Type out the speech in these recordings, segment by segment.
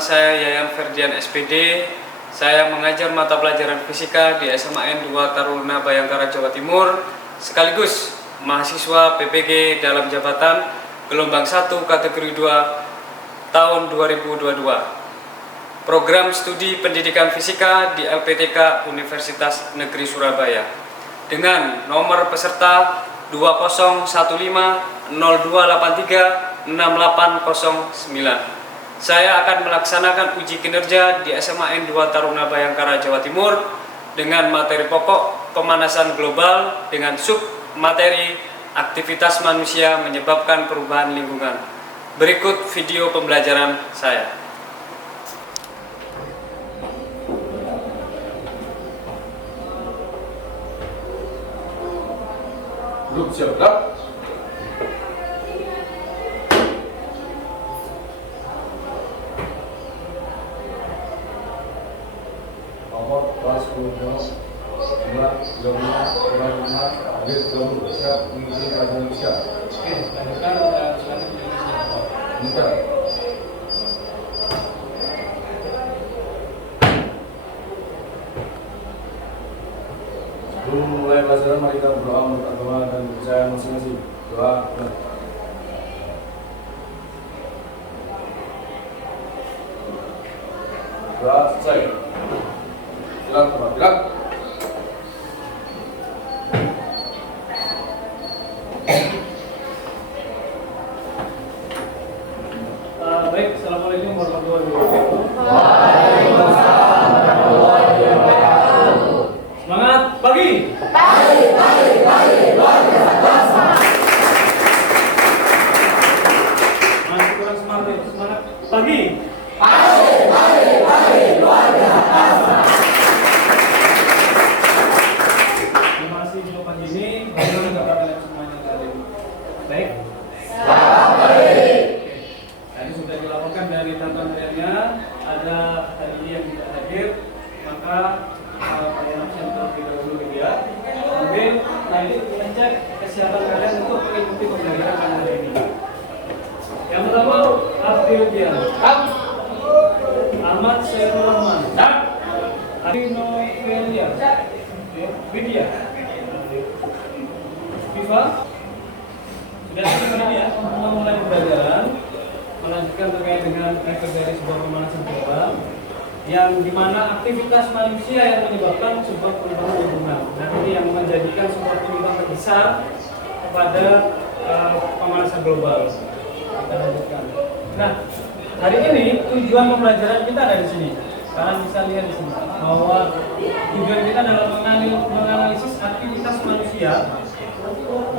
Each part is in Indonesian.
saya Yayan Ferdian SPD. Saya mengajar mata pelajaran fisika di SMA N2 Taruna Bayangkara, Jawa Timur, sekaligus mahasiswa PPG dalam jabatan gelombang 1 kategori 2 tahun 2022. Program studi pendidikan fisika di LPTK Universitas Negeri Surabaya dengan nomor peserta 201502836809. Saya akan melaksanakan uji kinerja di SMA N2 Taruna Bayangkara, Jawa Timur dengan materi pokok pemanasan global dengan sub materi aktivitas manusia menyebabkan perubahan lingkungan. Berikut video pembelajaran saya. Belum siap, tak? Nomor kelas 10 hadir 30 siap mengisi pelajaran siap. Oke, lanjutkan Minta. Sebelum mulai pelajaran, mari kita berdoa menurut agama dan kepercayaan masing-masing. Doa. Doa selesai. Bilang, bilang. Baik, assalamualaikum warahmatullahi wabarakatuh. Semangat pagi. Masih kurang semangat, semangat pagi. Terima kasih untuk pagi ini. Bagaimana kabar kalian semuanya hari ini? Baik. Tadi sudah dilaporkan dari tantangannya, ada hari ini yang tidak hadir, maka kalian absen terlebih dahulu ya. Kemudian nanti mengecek kesehatan kalian untuk mengikuti pembelajaran pada hari ini. Yang pertama, Abdul Dian, Ahmad Syairul Rahman, Arino Velia, Widya, Viva. Sudah selesai ya, mulai pembelajaran. Melanjutkan terkait dengan efek dari sebuah pemanasan global yang dimana aktivitas manusia yang menyebabkan sebuah perubahan lingkungan. Nah, ini yang menjadikan sebuah penyebab terbesar kepada pemanasan global. Kita lanjutkan. Nah, hari ini tujuan pembelajaran kita ada di sini. Kalian bisa lihat di sini bahwa tujuan kita adalah menganalisis aktivitas manusia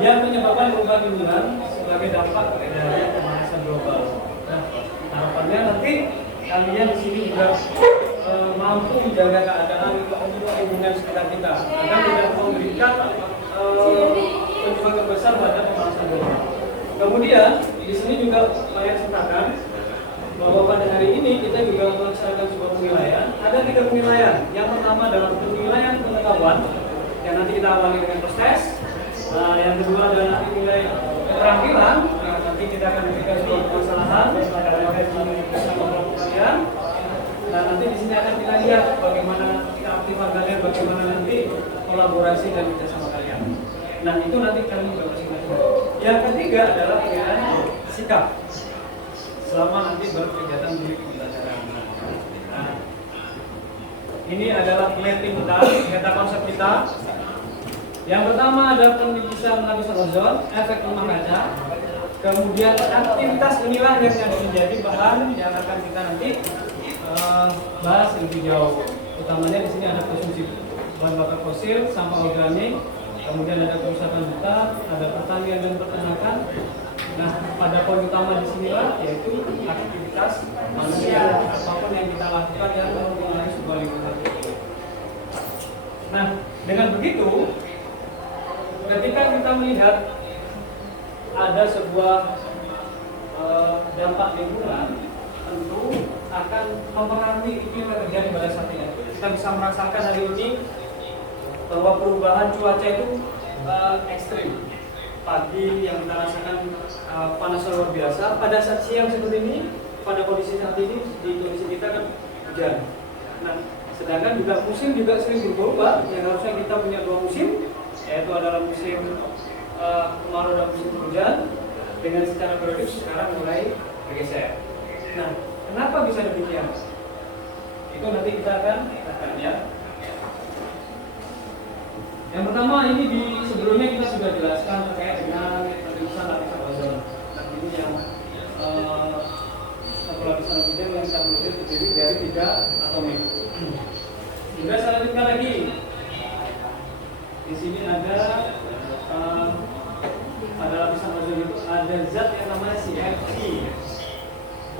yang menyebabkan perubahan lingkungan sebagai dampak dari pemanasan global. Nah, harapannya nanti kalian di sini juga mampu menjaga keadaan lingkungan sekitar kita agar tidak memberikan penyumbang terbesar pada pemanasan global. Kemudian di sini juga saya sertakan bahwa pada hari ini kita juga melaksanakan sebuah penilaian. Ada 3 penilaian. Yang pertama adalah penilaian pengetahuan yang nanti kita awali dengan proses. Yang kedua adalah nilai keterampilan. Nanti kita akan memberikan sebuah permasalahan bersama kelompok kalian. Nah, nanti di sini akan kita lihat bagaimana keaktifan kalian, bagaimana nanti kolaborasi dan kerjasama kalian. Nah, itu nanti kami juga masing-masing. Yang ketiga adalah penilaian sikap selama nanti berkegiatan di pembelajaran. Nah, ini adalah mapping kita, meta konsep kita. Yang pertama ada penelitian lapisan ozon, efek rumah kaca. Kemudian aktivitas inilah yang menjadi bahan yang akan kita nanti bahas lebih jauh. Utamanya di sini ada konsumsi bahan bakar fosil, sampah organik, kemudian ada perusahaan hutan, ada pertanian dan peternakan. Nah, pada poin utama di sinilah yaitu aktivitas manusia, apapun yang kita lakukan yang mempengaruhi sebuah lingkungan. Nah, dengan begitu, ketika kita melihat ada sebuah dampak lingkungan, tentu akan mempengaruhi iklim yang terjadi pada saat ini. Kita bisa merasakan hari ini bahwa perubahan cuaca itu ekstrim. Pagi yang kita rasakan panas luar biasa, pada saat siang seperti ini pada kondisi saat ini di kondisi kita kan hujan. Nah, sedangkan juga musim juga sering berubah. Yang harusnya kita punya dua musim, yaitu adalah musim kemarau dan musim hujan. Dengan secara periodik sekarang mulai bergeser. Nah, kenapa bisa demikian? Itu nanti kita akan katakan ya. Yang pertama ini di sebelumnya kita sudah jelaskan terkait dengan lapisan ozon. Nah, ini yang satu lapisan ozon yang kita ozon terdiri dari 3 atomik. Juga saya lanjutkan lagi. Di sini ada pada lapisan ozon itu ada zat yang namanya CFC,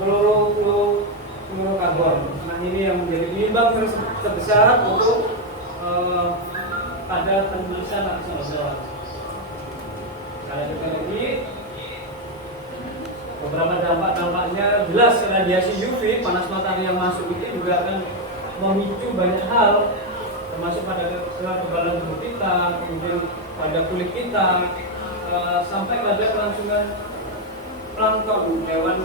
fluorokarbon. Nah, ini yang menjadi penyumbang terbesar untuk pada penulisan lapisan ozon. Kita lanjutkan lagi. Beberapa dampak-dampaknya jelas, radiasi UV panas matahari yang masuk itu juga akan memicu banyak hal, termasuk pada kekebalan tubuh kita, kemudian pada kulit kita, sampai pada kelangsungan plankton, hewan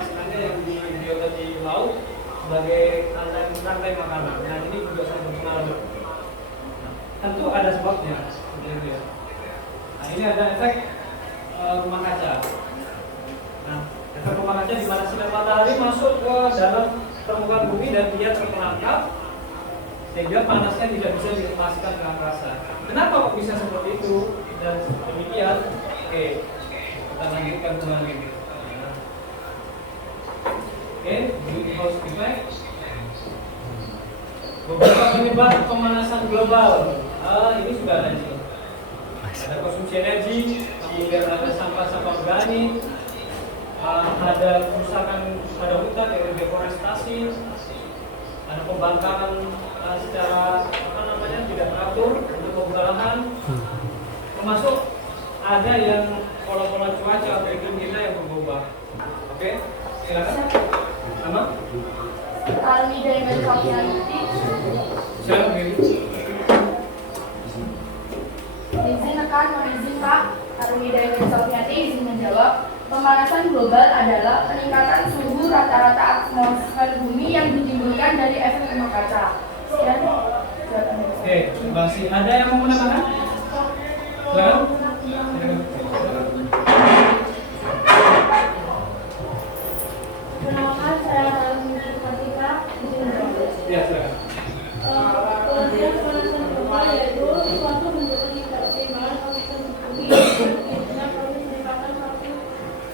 istilahnya yang di biota di laut sebagai rantai makanan. Nah, ini juga sangat berpengaruh. Tentu ada sebabnya. Nah, ini ada efek rumah kaca. Nah, efek rumah kaca di mana sinar matahari masuk ke dalam permukaan bumi dan dia terperangkap sehingga panasnya tidak bisa dilepaskan ke angkasa. Kenapa kok bisa seperti itu dan demikian? Oke, kita lanjutkan kembali. Oke, greenhouse effect. Beberapa penyebab pemanasan global. Ini sudah ada. Ada konsumsi energi, kemudian ada sampah-sampah organik, ada kerusakan pada hutan, yaitu deforestasi, ada pembakaran secara tidak teratur untuk membuka lahan, termasuk ada yang pola-pola cuaca atau iklim kita yang berubah. Oke, silakan. Nama? Almida Sofyanti. Silakan Giri. Izin rekan, mohon izin Pak. Almida Sofyanti izin menjawab. Pemanasan global adalah peningkatan suhu rata-rata atmosfer bumi yang ditimbulkan dari efek rumah kaca. Sekian. Oke, masih ada yang mau menambahkan? Silakan. Perkenalkan, saya Almida Sofyanti. Izin menjawab. Ya, silakan. Pengertian pemanasan global yaitu suatu bentuk keseimbangan atmosfer bumi dengan peningkatan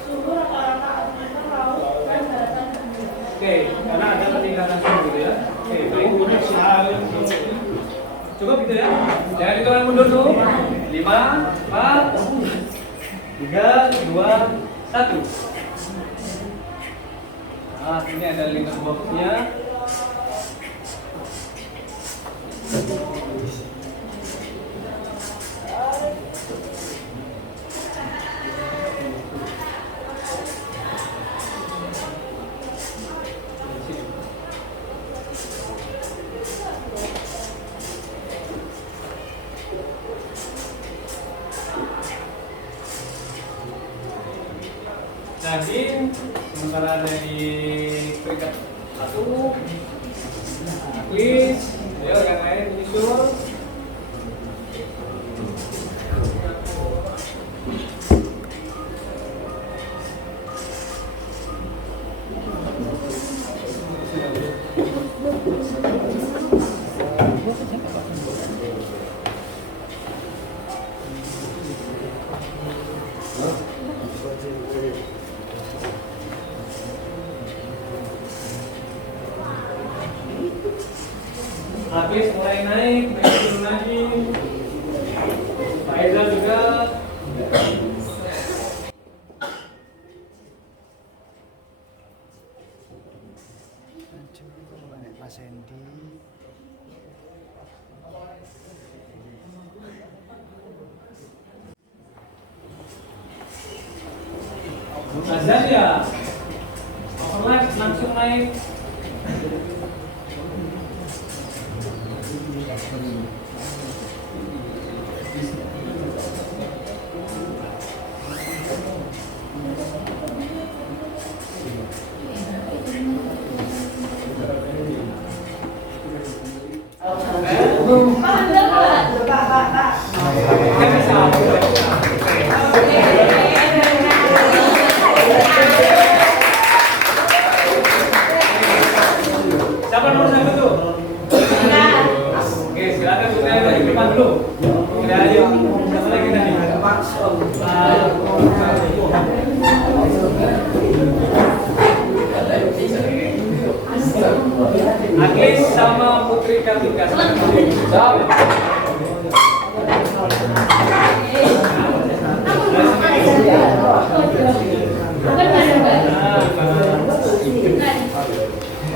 suhu rata-rata atmosfer laut dan daratan bumi. Oke, karena ada peningkatan suhu gitu ya. Oke, baik. Cukup gitu ya. Jangan hitungan mundur tuh. 5, 4, 3, 2, 1. Nah, ini ada link boxnya. Jadi sementara ada di peringkat 1, please, ya yang lain menyusul. Habis mulai naik turun lagi. Faizal juga. Mas Hendy. Azan ya. Langsung naik. Kan bisa. Siapa nomor 1 tuh? Oke, silakan kita dari depan dulu. Kita ayo. Satu lagi tadi. Agis sama Putri Kartika.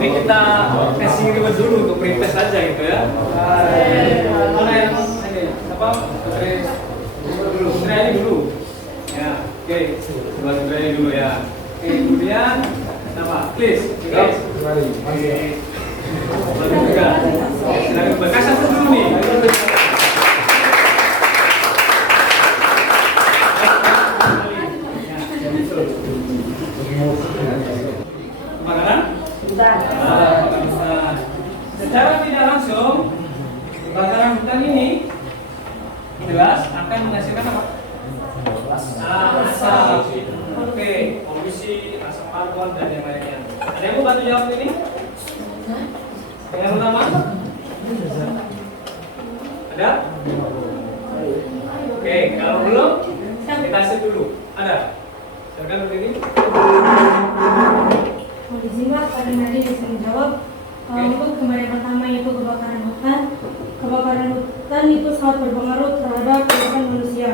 Ini kita testing reward dulu untuk pretest aja gitu ya. Mana yang ini? Apa? Putri dulu. Putri ini dulu. Ya, oke. Buat Putri ini dulu ya. Oke, kemudian nama? Please. Please. Oke. Boleh juga. Silakan bekas satu dulu nih. Makanan? Secara tidak langsung kebakaran hutan ini jelas akan menghasilkan apa? Asap. Oke, polusi, asap karbon dan yang lainnya. Ada yang mau bantu jawab ini? Yang pertama? Ada? Oke, kalau belum kita sip dulu. Ada? Silakan berdiri. Disimak pada tadi bisa menjawab. Untuk kembali yang pertama yaitu kebakaran hutan. Kebakaran hutan itu sangat berpengaruh terhadap kehidupan manusia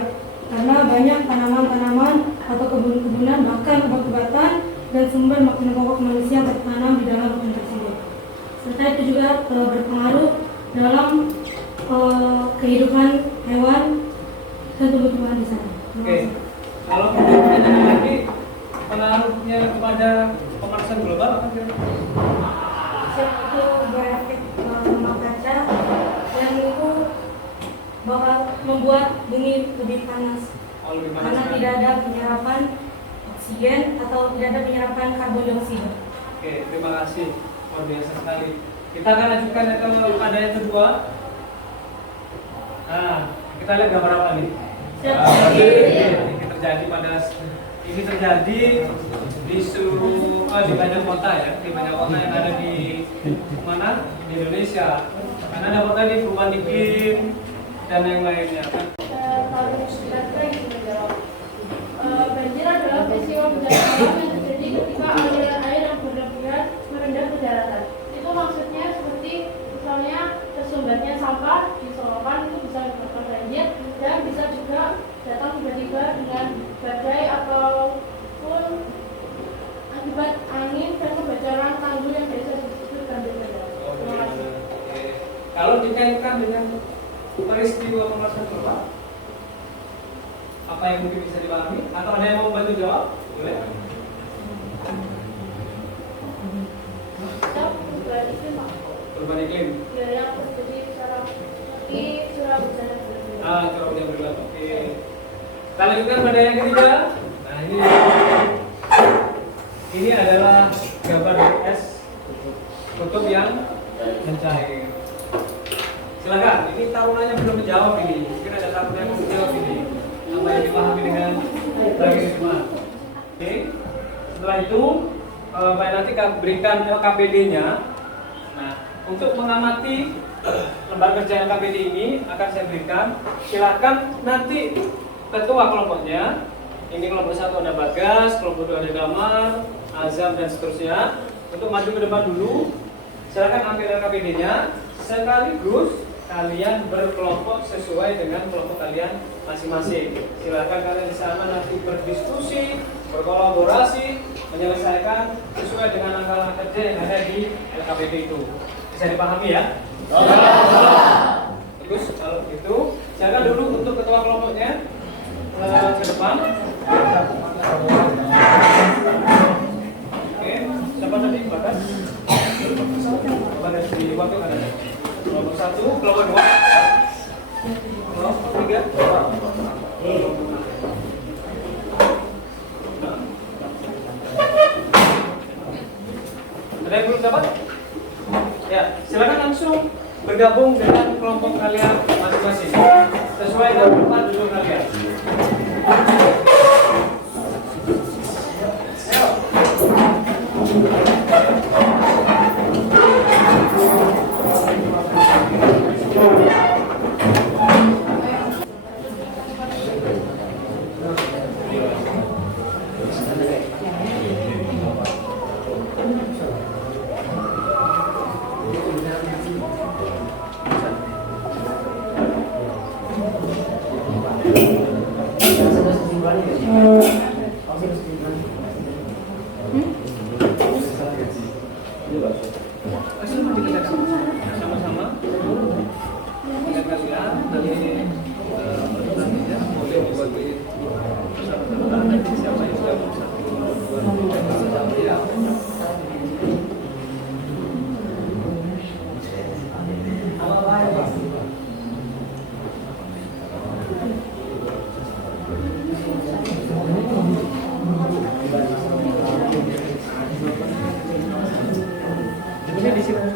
karena banyak tanaman-tanaman atau kebun-kebunan bahkan obat-obatan dan sumber makanan pokok manusia tertanam di dalam hutan tersebut. Serta itu juga berpengaruh dalam kehidupan hewan dan tumbuh-tumbuhan di sana. Oke, kalau kita tanya lagi pengaruhnya kepada pemanasan global apa kira-kira? Itu berefek rumah kaca yang itu bakal membuat bumi lebih panas Oh, lebih panas karena kan? tidak ada penyerapan oksigen atau tidak ada penyerapan karbon dioksida. Oke, terima kasih. Luar biasa sekali. Kita akan lanjutkan yang pada yang kedua. Nah, kita lihat gambar apa nih? Ini terjadi di di banyak kota ya, di banyak kota yang ada di mana? Di Indonesia. Karena ada kota di perubahan iklim dan yang lainnya. Banjir adalah peristiwa bencana alam yang terjadi ketika aliran air yang berlebihan merendam ke daratan. Itu maksudnya seperti misalnya tersumbatnya sampah di solokan itu bisa menyebabkan banjir dan bisa juga datang tiba-tiba dengan badai ataupun akibat angin dan kebocoran tanggul yang biasa disebut banjir bandang. Terima kasih. Kalau dikaitkan dengan peristiwa pemanasan global, apa yang mungkin bisa dipahami? Atau ada yang mau bantu jawab? Boleh. Perubahan iklim, Pak. Perubahan iklim. Ya, yang terjadi secara seperti curah hujan yang berlebihan. Curah hujan berlebihan. Oke. Kita lanjutkan pada yang ketiga. Nah ini adalah gambar dari es kutub yang mencair. Silakan. Ini tarunanya belum menjawab ini. Mungkin ada taruna yang mau menjawab ini. Apa yang dipahami dengan bagi semua. Oke. Setelah itu, Pak nanti berikan KPD-nya. Nah, untuk mengamati lembar kerja KPD ini akan saya berikan. Silakan nanti ketua kelompoknya. Ini kelompok 1 ada Bagas, kelompok 2 ada Damar, Azam dan seterusnya. Untuk maju ke depan dulu. Silakan ambil KPD-nya. Sekaligus kalian berkelompok sesuai dengan kelompok kalian masing-masing. Silakan kalian di sana nanti berdiskusi, berkolaborasi, menyelesaikan sesuai dengan langkah-langkah kerja yang ada di LKPD itu. Bisa dipahami ya? Bagus, kalau gitu silakan dulu untuk ketua kelompoknya ke depan. Oke, siapa tadi? Bagas? Bagas di waktu ada. Kelompok 1, kelompok 2, kelompok 3, ada yang belum dapat? Ya, silakan langsung bergabung dengan kelompok kalian masing-masing sesuai dengan tempat duduk kalian. Sama-sama. Kita kalian dari boleh dibagi nanti siapa yang sudah ini di sini.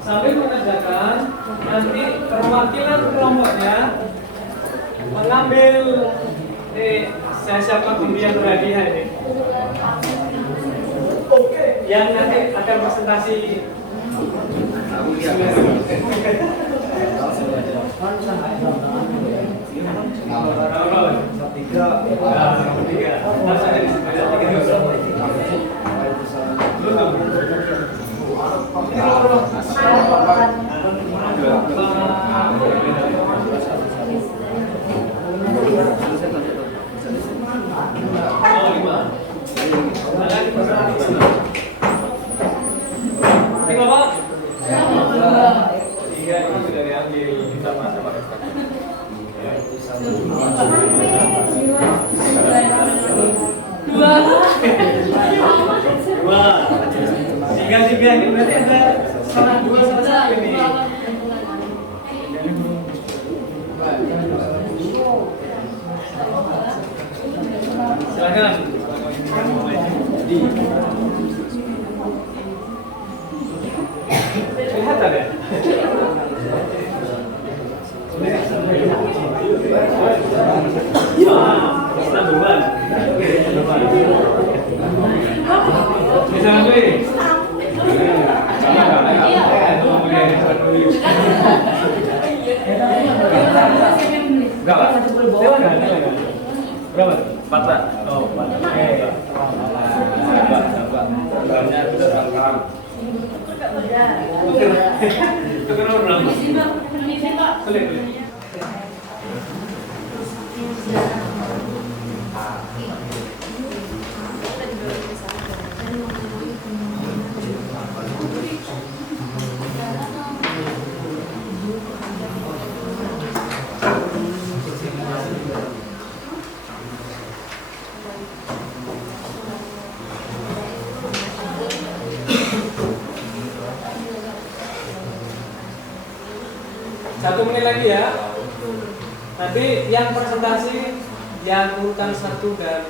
Sambil mengerjakan, nanti perwakilan kelompoknya mengambil saya siapa yang berhadiah ini, yang nanti akan presentasi. Tiga ini berarti ada salah dua salah satu ini. Silakan. Kelihatan ya? Sambuan. Bisa ngambil. Berapa? Berapa? 4. Oh, 4. Banyak sudah sekarang. Itu kan orang. Sulit. Satu menit lagi ya. Nanti yang presentasi yang urutan 1 dan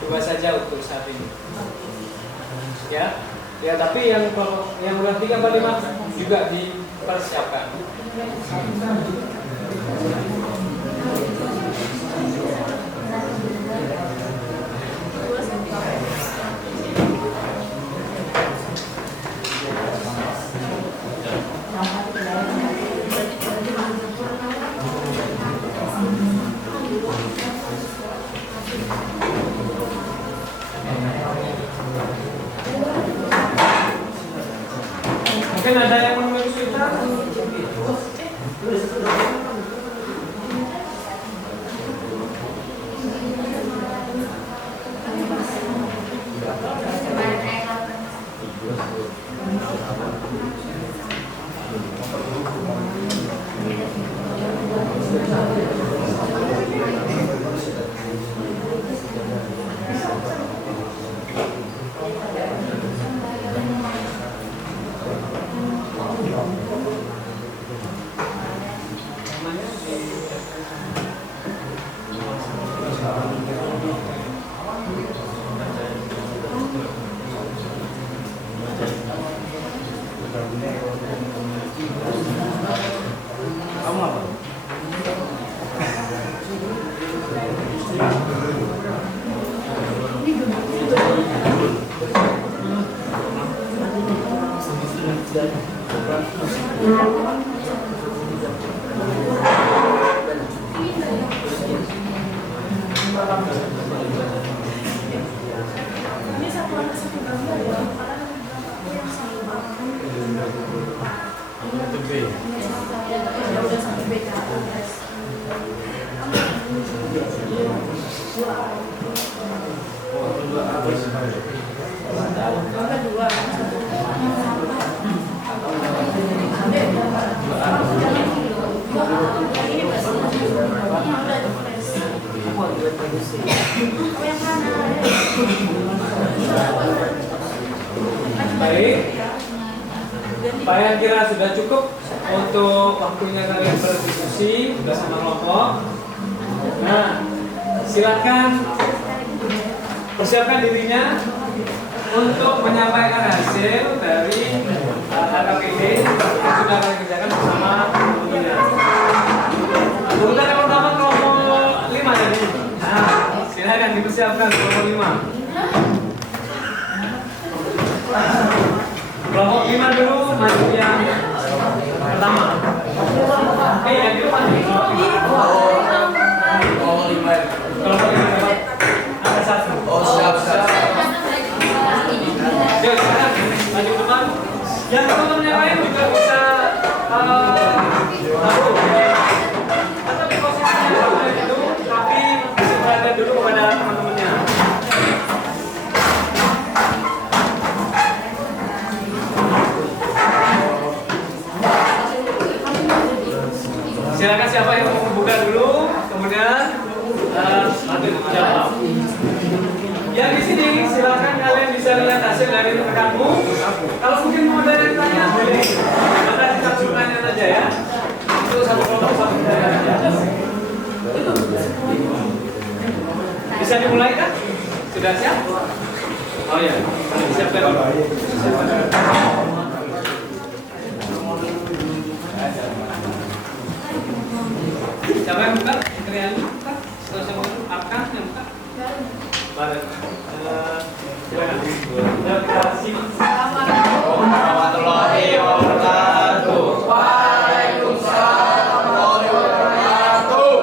2 saja untuk saat ini. Ya. Ya, tapi yang urutan 3 sampai 5 juga dipersiapkan. Mungkin ada yang menulis cerita? Ini satuan keseimbangan ya, karena yang seimbang kan Itu B. ya udah sampai beda. Dua apa sih? Kedua, Baik, saya kira sudah cukup untuk waktunya kalian berdiskusi bersama kelompok. Nah, silakan persiapkan dirinya untuk menyampaikan hasil dari HKPD yang sudah kalian kerjakan bersama teman-temannya. Kemudian yang pertama kelompok 5 tadi. Nah, silakan dipersiapkan kelompok 5. Kelompok 5 dulu masuk yang pertama. Yang itu masih kelompok 5 ada satu. Oh, siap. Yuk, sekarang maju ke depan. Yang teman-teman yang lain juga bisa tahu atau di posisinya sama itu, tapi bisa berada dulu kepada teman-temannya. Silakan siapa yang mau membuka dulu, kemudian nanti jawab. Yang di sini silakan kalian bisa lihat hasil dari rekanmu. Kalau mungkin mau ada yang tanya boleh. Kita satu pertanyaan aja ya. Itu satu kelompok satu pertanyaan aja. Bisa dimulai kan? Sudah siap? Oh ya, disiapkan dulu. Siapa yang buka? Krian buka? Setelah saya buka, yang buka? Barat. Silakan. Kita simak. Warahmatullahi wabarakatuh. Waalaikumsalam warahmatullahi wabarakatuh.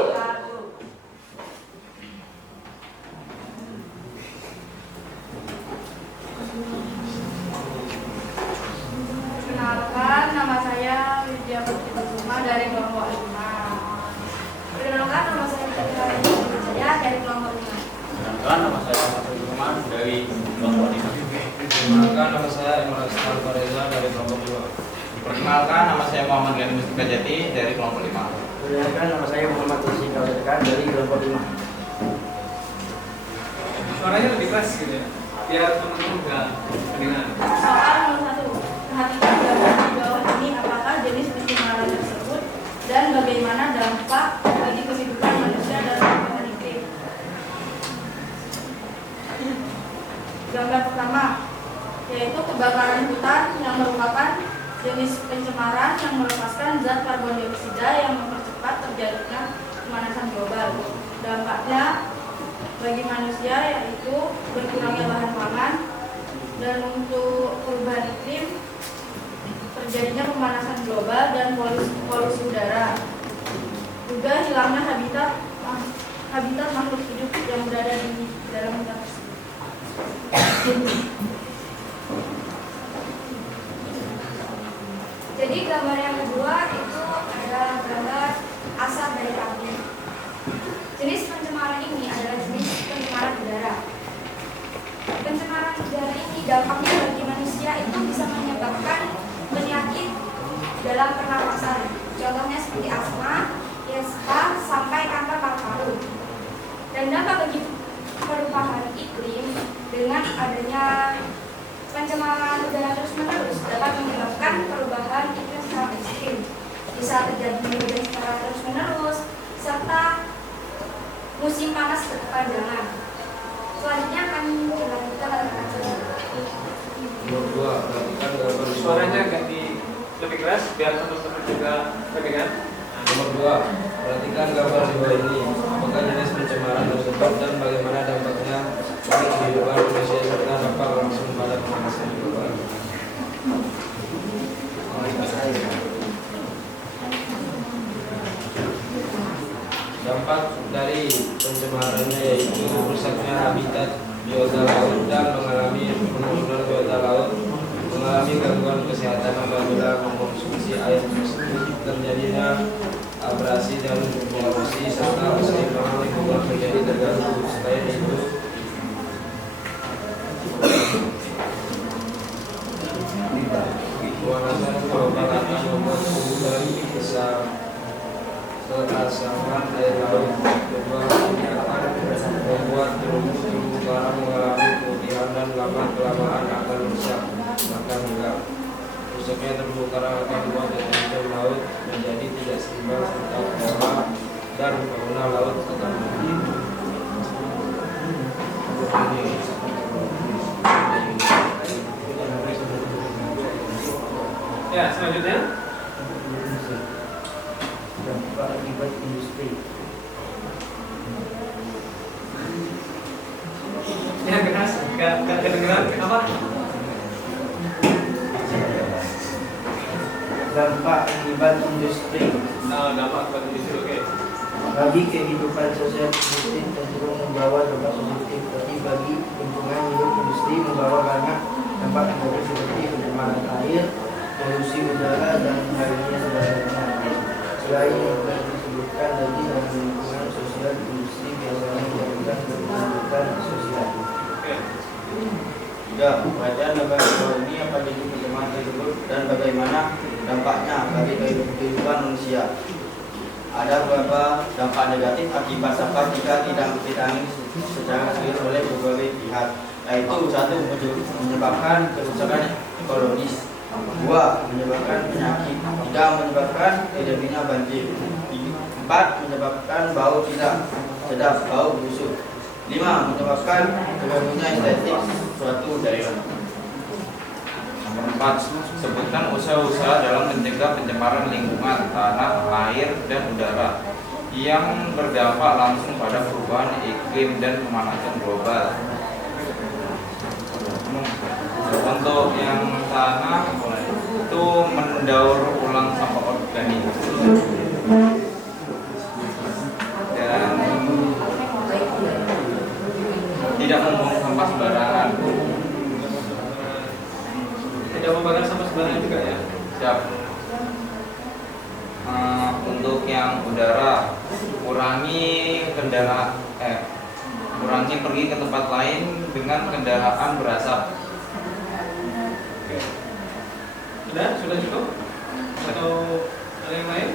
Perkenalkan, nama saya Widya Putri Kusuma dari kelompok 5. Perkenalkan, nama saya dari kelompok 5. Perkenalkan, nama saya Mas Firman dari kelompok 5. Perkenalkan, nama saya Imran Astar Reza dari kelompok 2. Perkenalkan, nama saya Muhammad Gani Mustika Jati dari kelompok 5. Perkenalkan, nama saya Muhammad Tusi Kawadekan dari kelompok 5. Suaranya lebih keras gitu ya. Biar teman-teman enggak kedengaran. Soal nomor 1. Perhatikan gambar di bawah ini apakah jenis pencemaran tersebut dan bagaimana dampak bagi kehidupan manusia dan perubahan iklim. Gambar pertama yaitu kebakaran hutan yang merupakan jenis pencemaran yang melepaskan zat karbon dioksida yang mempercepat terjadinya pemanasan global. Dampaknya bagi manusia yaitu berkurangnya bahan pangan, dan untuk perubahan iklim terjadinya pemanasan global dan polusi udara. Juga hilangnya habitat makhluk hidup yang berada di dalam hutan tersebut. Jadi gambar yang kedua itu adalah gambar asap dari api. Jenis pencemaran ini adalah jenis pencemaran udara. Pencemaran udara ini dampaknya bagi manusia itu bisa menyebabkan penyakit dalam pernapasan. Contohnya seperti asma, ISPA, sampai kanker paru-paru. Dan dampak bagi perubahan iklim dengan adanya pencemaran udara terus-menerus dapat menyebabkan perubahan iklim secara ekstrim. Bisa terjadi hujan secara terus-menerus serta musim panas berkepanjangan. Selanjutnya akan dilanjutkan oleh rekan saya. Nomor 2, perhatikan gambar di Suaranya agak lebih keras biar teman-teman juga kedengaran. Nomor 2, perhatikan gambar di bawah ini. Apakah jenis pencemaran tersebut dan bagaimana dampaknya bagi kehidupan manusia serta dampak langsung pada pemanasan global. keasaman air laut. Kedua, ini akan membuat terumbu karang mengalami kemutihan dan lama-kelamaan akan rusak. Bahkan enggak. Rusaknya terumbu karang akan membuat ekosistem laut menjadi tidak seimbang serta flora dan fauna laut akan mati. Ya, selanjutnya. Dampak akibat industri. Ya, keras. Gak kedengeran. Apa? Dampak akibat industri. Dampak akibat industri, oke. Bagi kehidupan sosial industri cenderung membawa dampak positif, tapi bagi lingkungan hidup industri membawa banyak dampak negatif seperti pencemaran air, polusi udara, dan lainnya sebagainya. Selain yang telah disebutkan tadi, dalam lingkungan sosial industri biasanya menjadikan keberlanjutan sosial. Ya, bacaan negara ini apa jadi pencemaran tersebut dan bagaimana dampaknya bagi kehidupan manusia. Ada beberapa dampak negatif akibat sampah jika tidak ditangani secara serius oleh berbagai pihak, yaitu 1. Menyebabkan kerusakan ekologis, 2. Menyebabkan penyakit, 3. Menyebabkan terjadinya banjir, 4. Menyebabkan bau tidak sedap, bau busuk, 5. Menyebabkan terganggunya estetik suatu daerah. Nomor 4. Sebutkan usaha-usaha dalam mencegah pencemaran lingkungan, tanah, air, dan udara yang berdampak langsung pada perubahan iklim dan pemanasan global. Untuk yang tanah itu mendaur ulang sampah organik dan tidak membuang sampah sembarangan. Tidak membakar sampah sembarangan juga ya. Siap. Untuk yang udara, kurangi pergi ke tempat lain dengan kendaraan berasap. Sudah cukup? Atau ada yang lain?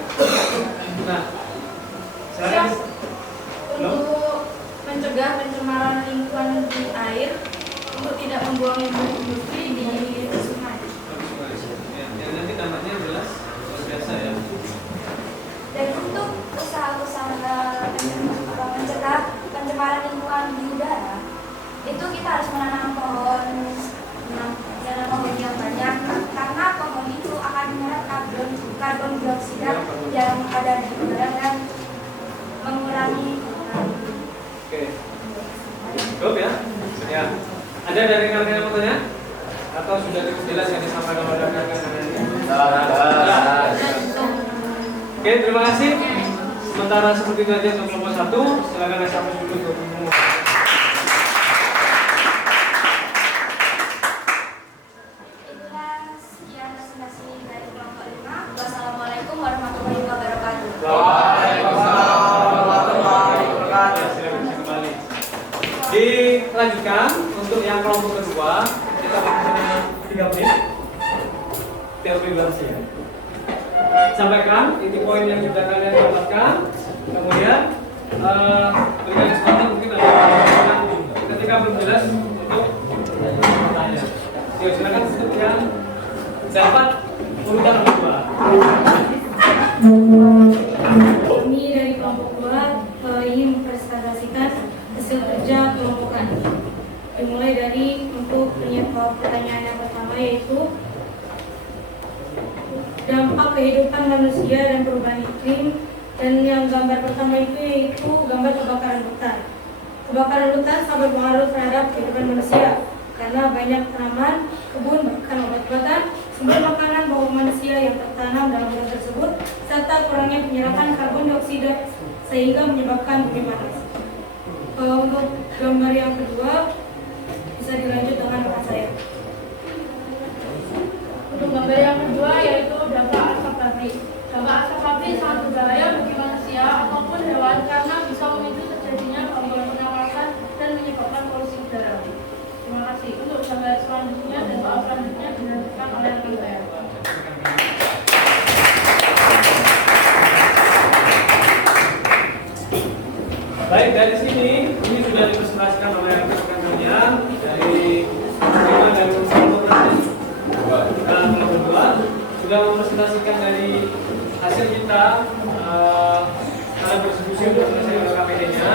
Nah, silakan. Untuk mencegah pencemaran lingkungan di air, untuk tidak membuang limbah industri di sungai. Ya, nanti dampaknya jelas luar biasa ya. Dan untuk usaha-usaha mencegah pencemaran lingkungan di udara, itu kita harus menanam pohon yang banyak, karena pohon itu akan menyerap karbon dioksida yang ada di udara dan mengurangi. Oke. Cukup ya? Ya. Ada dari rekan-rekan yang mau tanya? Atau sudah cukup jelas yang disampaikan oleh rekan-rekan ini? Oke, terima kasih. Sementara seperti itu aja untuk kelompok 1. Silakan sampai dulu untuk umum. Itulah sekian presentasi dari kelompok 5. Wassalamualaikum warahmatullahi wabarakatuh. Dilanjutkan untuk yang kelompok kedua, kita berikan 3 menit teori durasi ya. Sampaikan inti poin yang sudah kalian dapatkan, kemudian berikan kesempatan mungkin ada pertanyaan ketika belum jelas untuk bertanya. Yuk silakan untuk yang dapat urutan kedua. Kami dari kelompok 2 ingin mempresentasikan hasil kerja kelompokan. Dimulai dari untuk pertanyaan yang pertama, yaitu dampak kehidupan manusia dan perubahan iklim. Dan yang gambar pertama itu yaitu gambar kebakaran hutan. Kebakaran hutan sangat berpengaruh terhadap kehidupan manusia karena banyak tanaman, kebun, bahkan obat-obatan, sumber makanan bawah manusia yang tertanam dalam hutan tersebut, serta kurangnya penyerapan karbon dioksida sehingga menyebabkan bumi panas. Untuk gambar yang kedua bisa dilanjut dengan rekan saya. Untuk gambar yang kedua yaitu dampak asap pabrik. Dampak asap pabrik sangat berbahaya bagi manusia ataupun hewan karena bisa memicu terjadinya gangguan pernapasan dan menyebabkan polusi udara. Terima kasih. Untuk gambar selanjutnya dan soal selanjutnya dilanjutkan oleh rekan saya. dari sini ini sudah dipresentasikan oleh rekan kalian dari tema dan kelompok kedua sudah mempresentasikan dari hasil kita cara bersekusi untuk menyelesaikan KPD-nya.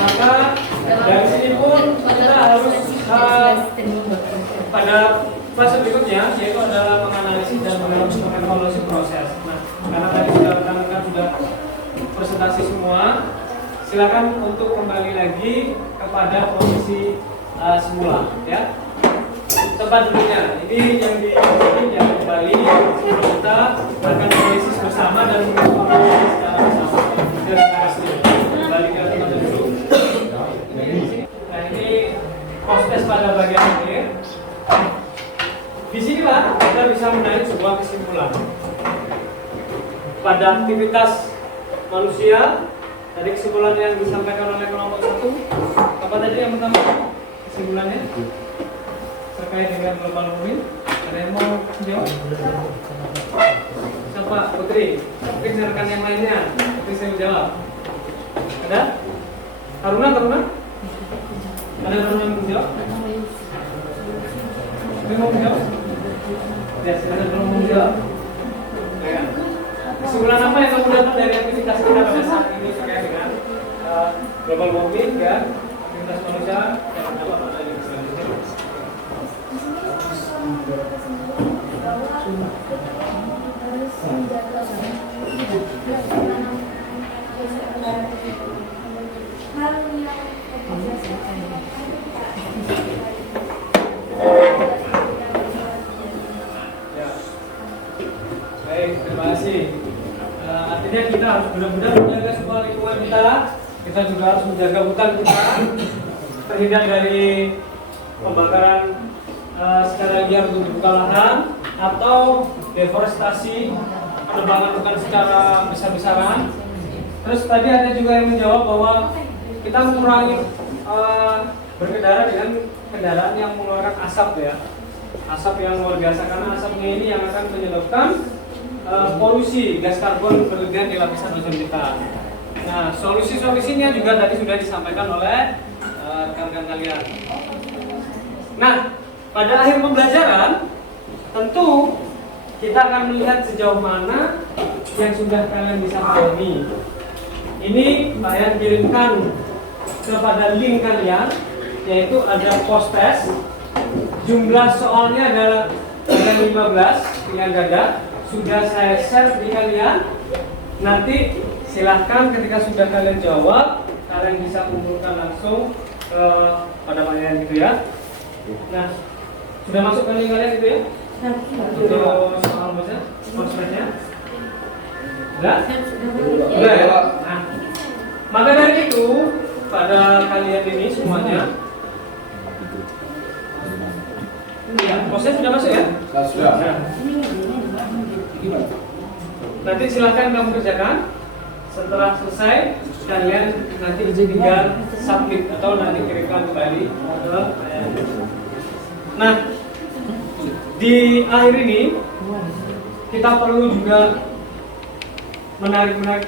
Maka dari sini pun kita harus pada fase berikutnya yaitu adalah menganalisis dan mengevaluasi proses. Nah, karena tadi rekan-rekan sudah presentasi semua, silakan untuk kembali lagi kepada posisi semula, ya. Tempat duduknya. Ini yang kembali sebelum kita akan analisis bersama dan mengevaluasi secara bersama. Kembali ke tempat duduk. Nah, ini proses pada bagian akhir. Di sinilah kita bisa menarik sebuah kesimpulan pada aktivitas manusia. Tadi kesimpulan yang disampaikan oleh kelompok 1 apa tadi yang pertama kesimpulannya terkait dengan global warming? Ada yang mau jawab? Siapa? Putri? Mungkin rekan yang lainnya Putri saya jawab. Ada? Taruna? Ada Taruna yang mau jawab? Ada mau jawab? Ya, silakan kalau mau jawab. Ya. Kesimpulan apa yang kamu dapat dari aktivitas kita pada saat ini terkait dengan global warming dan aktivitas manusia yang apa lagi selanjutnya? Baik, terima kasih. Artinya kita harus benar-benar menjaga semua lingkungan kita. Kita juga harus menjaga hutan kita terhindar dari pembakaran secara liar untuk dibuka lahan atau deforestasi, penebangan hutan secara besar-besaran. Terus tadi ada juga yang menjawab bahwa kita mengurangi berkendara dengan kendaraan yang mengeluarkan asap, ya, asap yang luar biasa, karena asapnya ini yang akan menyebabkan polusi gas karbon berlebihan di lapisan ozon kita. Nah, solusi-solusinya juga tadi sudah disampaikan oleh rekan-rekan kalian. Nah, pada akhir pembelajaran tentu kita akan melihat sejauh mana yang sudah kalian bisa pahami. Ini kalian kirimkan kepada link kalian, yaitu ada post test. Jumlah soalnya adalah 15 dengan ganda. Sudah saya share di kalian. Nanti silahkan ketika sudah kalian jawab, kalian bisa kumpulkan langsung pada kalian gitu ya. Nah, sudah masuk ke link kalian gitu ya? Untuk soal postnya? Sudah? Sudah ya? Nah, maka dari itu pada kalian ini semuanya, ya, postnya sudah masuk ya? Sudah. Nanti silahkan kamu kerjakan. Setelah selesai, kalian nanti tinggal submit atau nanti kirimkan kembali ke. Nah, di akhir ini kita perlu juga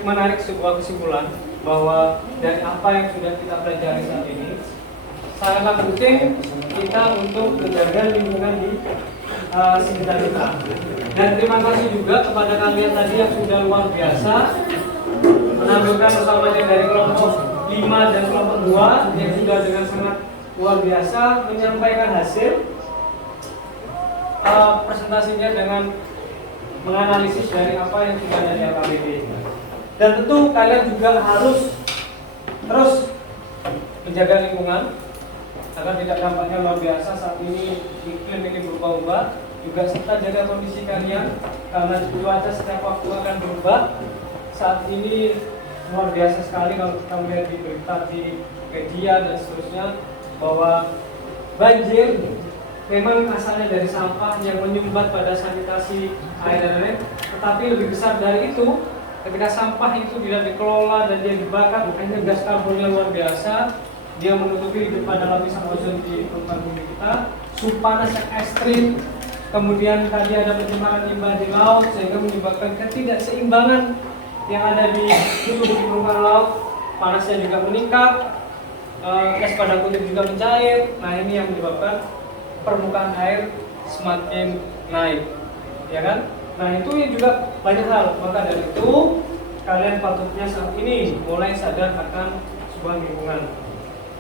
menarik sebuah kesimpulan bahwa dari apa yang sudah kita pelajari saat ini sangatlah penting kita untuk menjaga lingkungan di sekitar kita. Dan terima kasih juga kepada kalian tadi yang sudah luar biasa menampilkan utamanya dari kelompok 5 dan kelompok 2 yang sudah dengan sangat luar biasa menyampaikan hasil presentasinya dengan menganalisis dari apa yang sudah ada di LKPD. Dan tentu kalian juga harus terus menjaga lingkungan agar tidak dampaknya luar biasa. Saat ini iklim ini berubah-ubah, juga serta jaga kondisi kalian karena cuaca setiap waktu akan berubah. Saat ini luar biasa sekali kalau kita melihat di berita di media dan seterusnya bahwa banjir memang asalnya dari sampah yang menyumbat pada sanitasi air dan lain, tetapi lebih besar dari itu ketika sampah itu tidak dikelola dan dia dibakar, akhirnya gas karbonnya luar biasa, dia menutupi pada lapisan ozon di permukaan bumi kita, suhu panas yang ekstrim, kemudian tadi ada pencemaran limbah di laut sehingga menyebabkan ketidakseimbangan yang ada di permukaan laut, panasnya juga meningkat, es pada kutub juga mencair. Nah, ini yang menyebabkan permukaan air semakin naik, ya kan? Nah, itu juga banyak hal. Maka dari itu kalian patutnya saat ini mulai sadar akan sebuah lingkungan.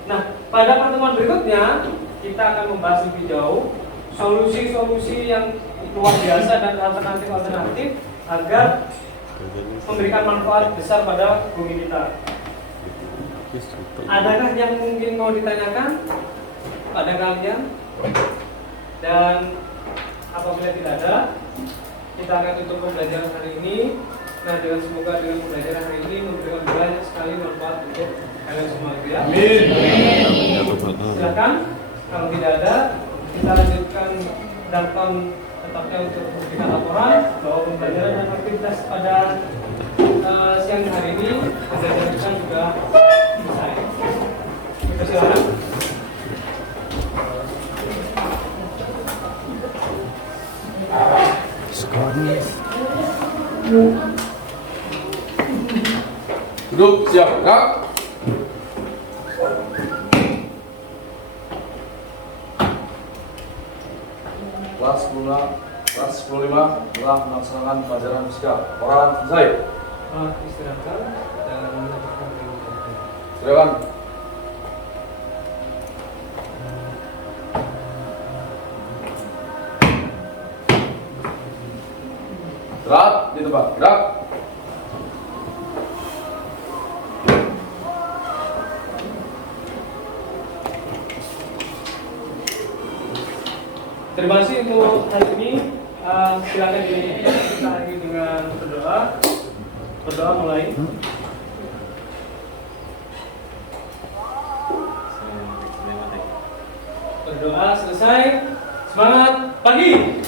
Nah, pada pertemuan berikutnya kita akan membahas lebih jauh solusi-solusi yang luar biasa dan alternatif-alternatif agar memberikan manfaat besar pada bumi kita. Adakah yang mungkin mau ditanyakan pada kalian? Dan apabila tidak ada, kita akan tutup pembelajaran hari ini. Nah, dengan semoga dengan pembelajaran hari ini memberikan banyak sekali manfaat untuk kalian semua, ya. Amin. Silakan. Kalau tidak ada, kita lanjutkan datang tetapnya untuk memberikan laporan bahwa pembelajaran dan aktivitas pada siang hari ini pembelajaran kita juga selesai. Kita silakan. Duduk, siap, Kak. Kelas 10-5 telah melaksanakan pelajaran fisika. Orang selesai. Istirahatkan dan melanjutkan pembelajaran. Silakan. Gerak di tempat. Gerak. Terima kasih untuk hari ini. Silakan kita akhiri dengan berdoa. Berdoa mulai. Berdoa selesai. Semangat pagi.